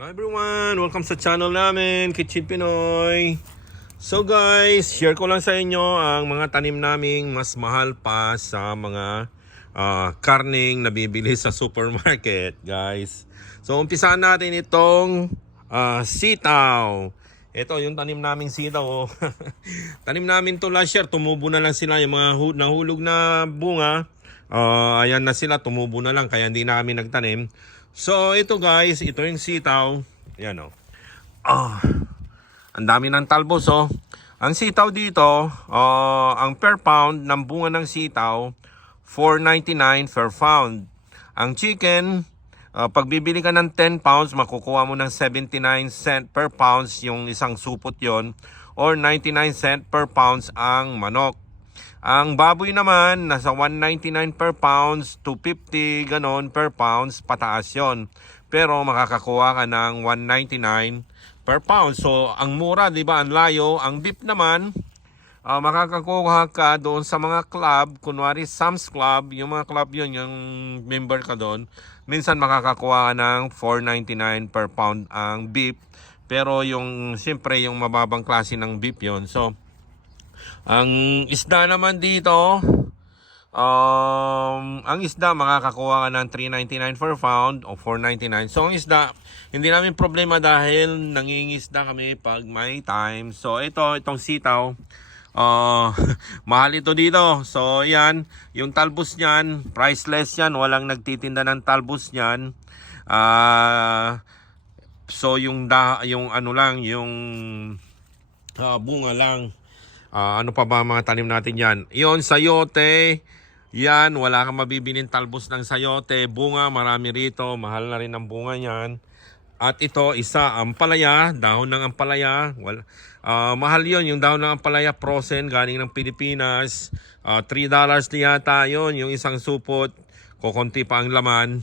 Hello everyone! Welcome sa channel namin, Kitchen Pinoy. So guys, share ko lang sa inyo ang mga tanim naming mas mahal pa sa mga ah, karning nabibili sa supermarket, guys. So umpisahan natin itong ah, sitaw. Ito yung tanim naming sitaw. Oh. tanim namin to last year, tumubo na lang sila yung mga hu- nahulog na bunga. Ah, ayan na sila, tumubo na lang kaya hindi na kami nagtanim. So ito guys, ito yung sitaw. Ayan oh. Ah, ang dami ng talbos oh. Ang sitaw dito, ah, ang per pound ng bunga ng sitaw, 4.99 per pound. Ang chicken, ah, pag bibili ka ng 10 pounds, makukuha mo ng 79 cent per pounds yung isang supot yon or 99 cent per pounds ang manok. Ang baboy naman, nasa 199 per pounds, 250 ganon per pounds, pataas yon. Pero makakakuha ka ng 199 per pound. So, ang mura, di ba, ang layo. Ang beef naman, ah, makakakuha ka doon sa mga club, kunwari Sam's Club, yung mga club yun, yung member ka doon. Minsan makakakuha ka ng 499 per pound ang beef. Pero yung, siyempre, yung mababang klase ng beef yon So, ang isda naman dito, um, ang isda makakakuha ka ng 3.99 per pound o 4.99. So ang isda, hindi namin problema dahil nangingisda kami pag may time. So ito, itong sitaw, uh, mahal ito dito. So yan, yung talbos niyan, priceless yan. Walang nagtitinda ng talbos niyan. Ah... So yung da yung ano lang, yung ah, bunga lang. Ah, ano pa ba mga tanim natin yan? Yon sayote. Yan, wala kang mabibiling talbos ng sayote. Bunga, marami rito. Mahal na rin ang bunga niyan. At ito, isa, ampalaya. Dahon ng ampalaya. Wal, ah, mahal yon yung dahon ng ampalaya. Frozen, galing ng Pilipinas. Ah, $3 na yata yon yung isang supot. Kukunti pa ang laman.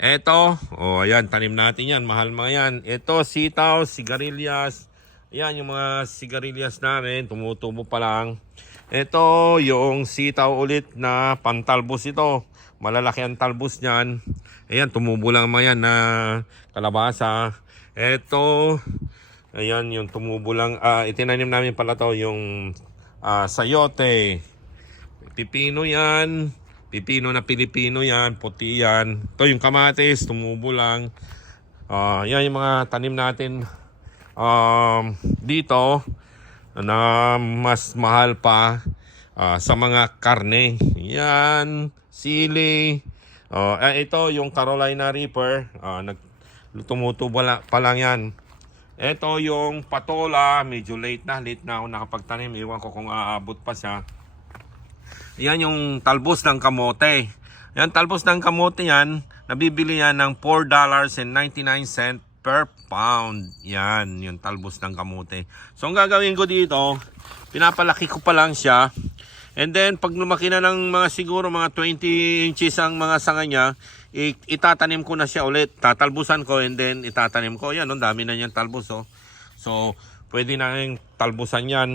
Eto, oh ayan, tanim natin yan. Mahal mga yan. Ito, sitaw, sigarilyas. Ayan, yung mga sigarilyas namin. Tumutubo pa lang. Ito, yung sitaw ulit na pantalbos ito. Malalaki ang talbos niyan. Ayan, tumubo lang mga yan na kalabasa. Ito, ayan, yung tumubo lang. Ah, itinanim namin pala to yung ah, sayote. Pipino yan. Pipino na Pilipino yan. Puti yan. Ito yung kamatis. Tumubo lang. Ah, yan yung mga tanim natin um, dito na mas mahal pa ah, sa mga karne. Yan. Sili. Oh, eh, ito yung Carolina Reaper. Ah, nag, tumutubo la- pa lang yan. Ito yung patola. Medyo late na. Late na ako nakapagtanim. Iwan ko kung aabot pa siya. Yan yung talbos ng kamote. Yan talbos ng kamote yan, nabibili yan ng $4.99 per pound. Yan, yung talbos ng kamote. So ang gagawin ko dito, pinapalaki ko pa lang siya. And then pag lumaki na ng mga siguro mga 20 inches ang mga sanga niya, itatanim ko na siya ulit. Tatalbusan ko and then itatanim ko. Yan, ang dami na niyang talbos. Oh. So, pwede na yung talbusan yan.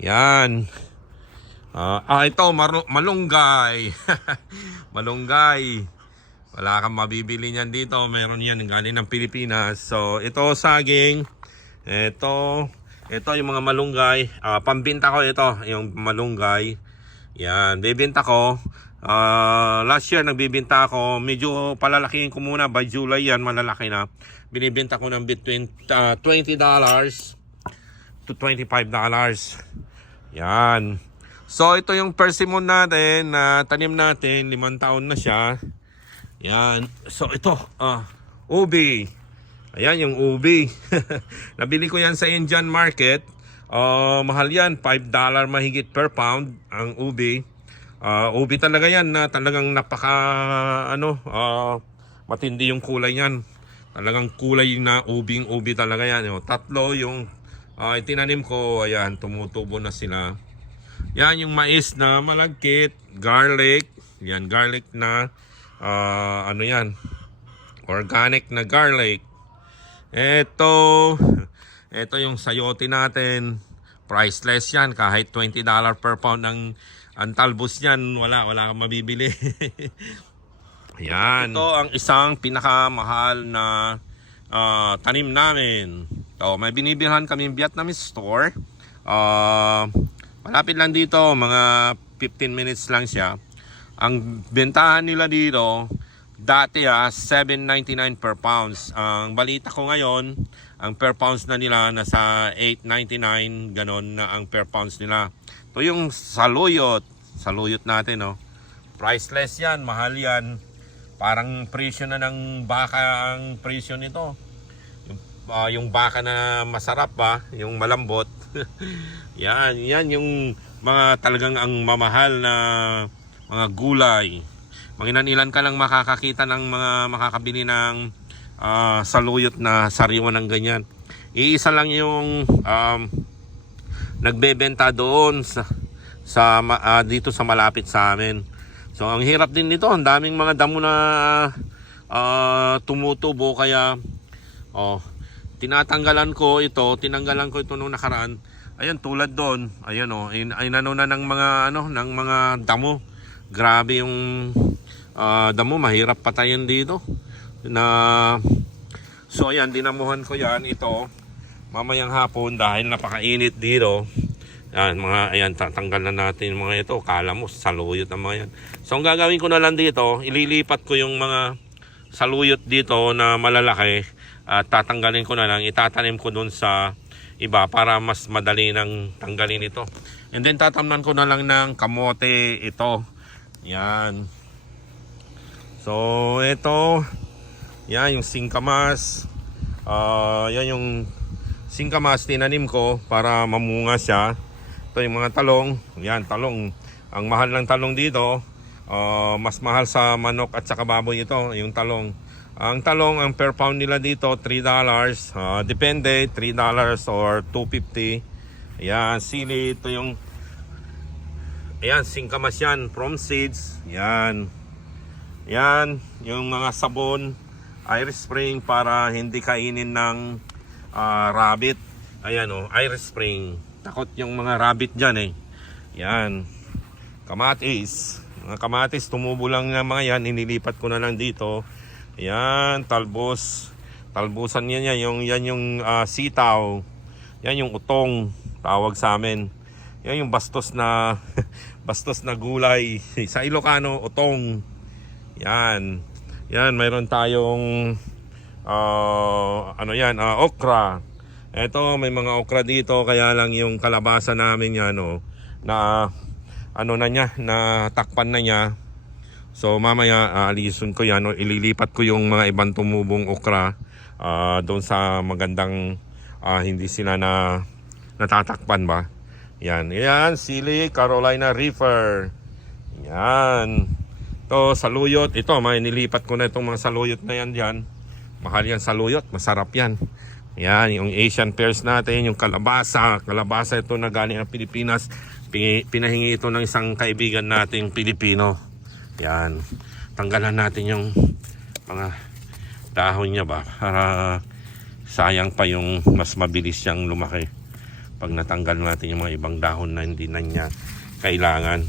Yan. Ah, ah, ito, malunggay. malunggay. Wala kang mabibili niyan dito. Meron yan galing ng Pilipinas. So, ito saging. Ito, ito yung mga malunggay. Ah, pambinta ko ito, yung malunggay. Yan, bibinta ko. Ah, last year nagbibinta ako. Medyo palalakihin ko muna by July yan, malalaki na. Binibenta ko ng between ah, $20 to $25. Yan. So ito yung persimmon natin na tanim natin, limang taon na siya. Yan. So ito, ah, ubi. Ayan yung ubi. Nabili ko yan sa Indian market. Ah, mahal yan, $5 mahigit per pound ang ubi. Ah, ubi talaga yan na talagang napaka ano, ah, matindi yung kulay niyan. Talagang kulay na ubing ubi talaga yan. Yung tatlo yung ah, itinanim ko, ayan, tumutubo na sila. Yan yung mais na malagkit, garlic, yan garlic na ah, ano yan, organic na garlic. Ito, ito yung sayote natin. Priceless yan kahit $20 per pound ang ang talbos niyan, wala wala kang mabibili. Yan. Ito ang isang pinakamahal na ah, tanim namin. So, may binibilhan kami Vietnamese store. Ah, malapit lang dito, mga 15 minutes lang siya. Ang bentahan nila dito, dati ah, 7.99 per pounds. Ang balita ko ngayon, ang per pounds na nila nasa 8.99 ganon na ang per pounds nila. Ito yung saluyot, saluyot natin no. Priceless yan, mahal yan. Parang presyo na ng baka ang presyo nito. Yung, ah, yung baka na masarap ba, yung malambot. yan, yan yung mga talagang ang mamahal na mga gulay. Manginan-ilan ka lang makakakita ng mga makakabili ng ah, saluyot na sariwa ng ganyan. Iisa lang yung um, nagbebenta doon sa, sa ah, dito sa malapit sa amin. So ang hirap din nito, ang daming mga damo na ah, tumutubo kaya oh, tinatanggalan ko ito, tinanggalan ko ito nung nakaraan. Ayan tulad doon, ayan oh, ay, ay nano na ng mga ano, ng mga damo. Grabe yung ah, damo, mahirap patayin dito. Na So ayan, dinamuhan ko yan ito mamayang hapon dahil napakainit dito. Yan, mga ayan, tatanggal na natin mga ito. Kala saluyot ang mga yan. So, ang gagawin ko na lang dito, ililipat ko yung mga saluyot dito na malalaki at tatanggalin ko na lang, itatanim ko dun sa iba para mas madali nang tanggalin ito. And then, tatamnan ko na lang ng kamote ito. Yan. So, ito, yan, yung singkamas. Ah, yan yung singkamas tinanim ko para mamunga siya. Ito yung mga talong. Yan, talong. Ang mahal ng talong dito, ah, mas mahal sa manok at saka baboy ito, yung talong. Ang talong, ang per pound nila dito, $3. Ah, depende, $3 or $2.50. Ayan, sili, ito yung Ayan, singkamas yan from seeds. Yan. Yan, yung mga sabon, Irish Spring para hindi kainin ng ah, rabbit. Ayan oh, Irish Spring. Takot yung mga rabbit dyan eh. Yan. Kamatis. Mga kamatis, tumubo lang ng mga yan. Inilipat ko na lang dito. Yan, talbos. Talbusan yan yan. Yung, yan yung ah, sitaw. Yan yung utong. Tawag sa amin. Yan yung bastos na bastos na gulay. Sa Ilocano, utong. Yan. Yan, mayroon tayong ah, ano yan, ah, okra. Ito, may mga okra dito kaya lang yung kalabasa namin yan oh, na ano na niya, na takpan na niya. So mamaya aalisun ko yan, oh, ililipat ko yung mga ibang tumubong okra ah, doon sa magandang ah, hindi sila na natatakpan ba. Yan, yan, sili, Carolina Reaper. Yan. To saluyot, ito, may nilipat ko na itong mga saluyot na yan diyan. Mahal yan saluyot, masarap yan. Yan, yung Asian pears natin, yung kalabasa. Kalabasa ito na galing ng Pilipinas. Pi- Pinahingi ito ng isang kaibigan nating Pilipino. Yan. Tanggalan natin yung mga dahon niya ba para sayang pa yung mas mabilis siyang lumaki pag natanggal natin yung mga ibang dahon na hindi na niya kailangan.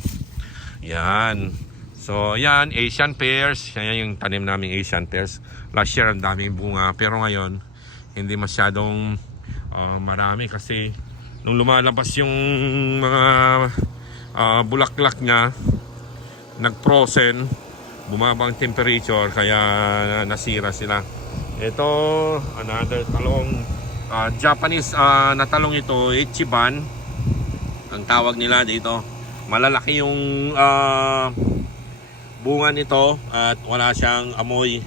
Yan. So, yan, Asian pears. Yan yung tanim naming Asian pears. Last year, ang daming bunga. Pero ngayon, hindi masyadong ah, marami kasi nung lumalabas yung mga ah, bulaklak niya, nag-frozen, bumaba ang temperature, kaya nasira sila. Ito, another talong, ah, Japanese ah, na talong ito, Ichiban, ang tawag nila dito. Malalaki yung ah, bunga nito at wala siyang amoy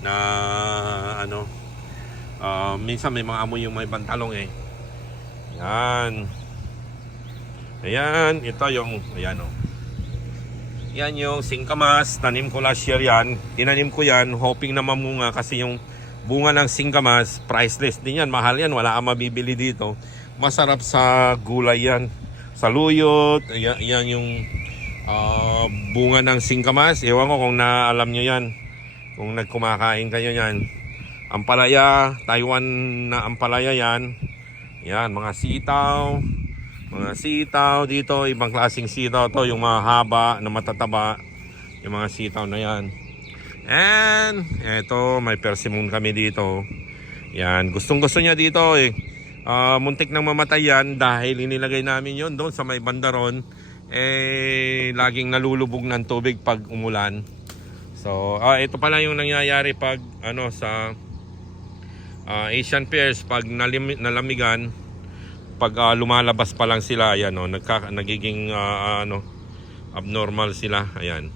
na ano ah, minsan may mga amoy yung may bantalong eh. Yan. Ayan ito yung ayan oh yan yung singkamas. Tanim ko last year yan. Tinanim ko yan hoping na mamunga kasi yung bunga ng singkamas priceless din yan mahal yan wala kang mabibili dito masarap sa gulay yan sa luyot yan, yan yung ah, bunga ng singkamas. Ewan ko kung naalam nyo yan. Kung nagkumakain kayo yan. Ampalaya, Taiwan na ampalaya yan. Yan, mga sitaw. Mga sitaw dito, ibang klaseng sitaw to. Yung mga haba na matataba. Yung mga sitaw na yan. And, eto, may persimmon kami dito. Yan, gustong gusto niya dito eh. Ah, muntik nang mamatay yan dahil inilagay namin yon doon sa may bandaron. Eh, laging nalulubog ng tubig pag umulan. So, ah, ito pala yung nangyayari pag ano sa ah, Asian pears pag nalim, nalamigan pag ah, lumalabas pa lang sila ayan no nagka, nagiging ah, ano abnormal sila ayan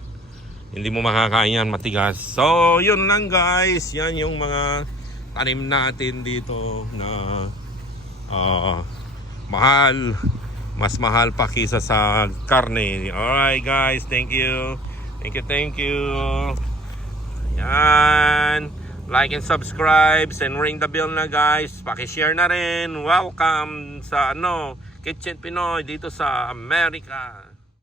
hindi mo makakain yan matigas. So yun lang guys. Yan yung mga tanim natin dito na ah, mahal. Mas mahal pa kisa sa karne. Alright guys. Thank you. Thank you thank you. Yan like and subscribe and ring the bell na guys. Paki-share na rin. Welcome sa ano Kitchen Pinoy dito sa Amerika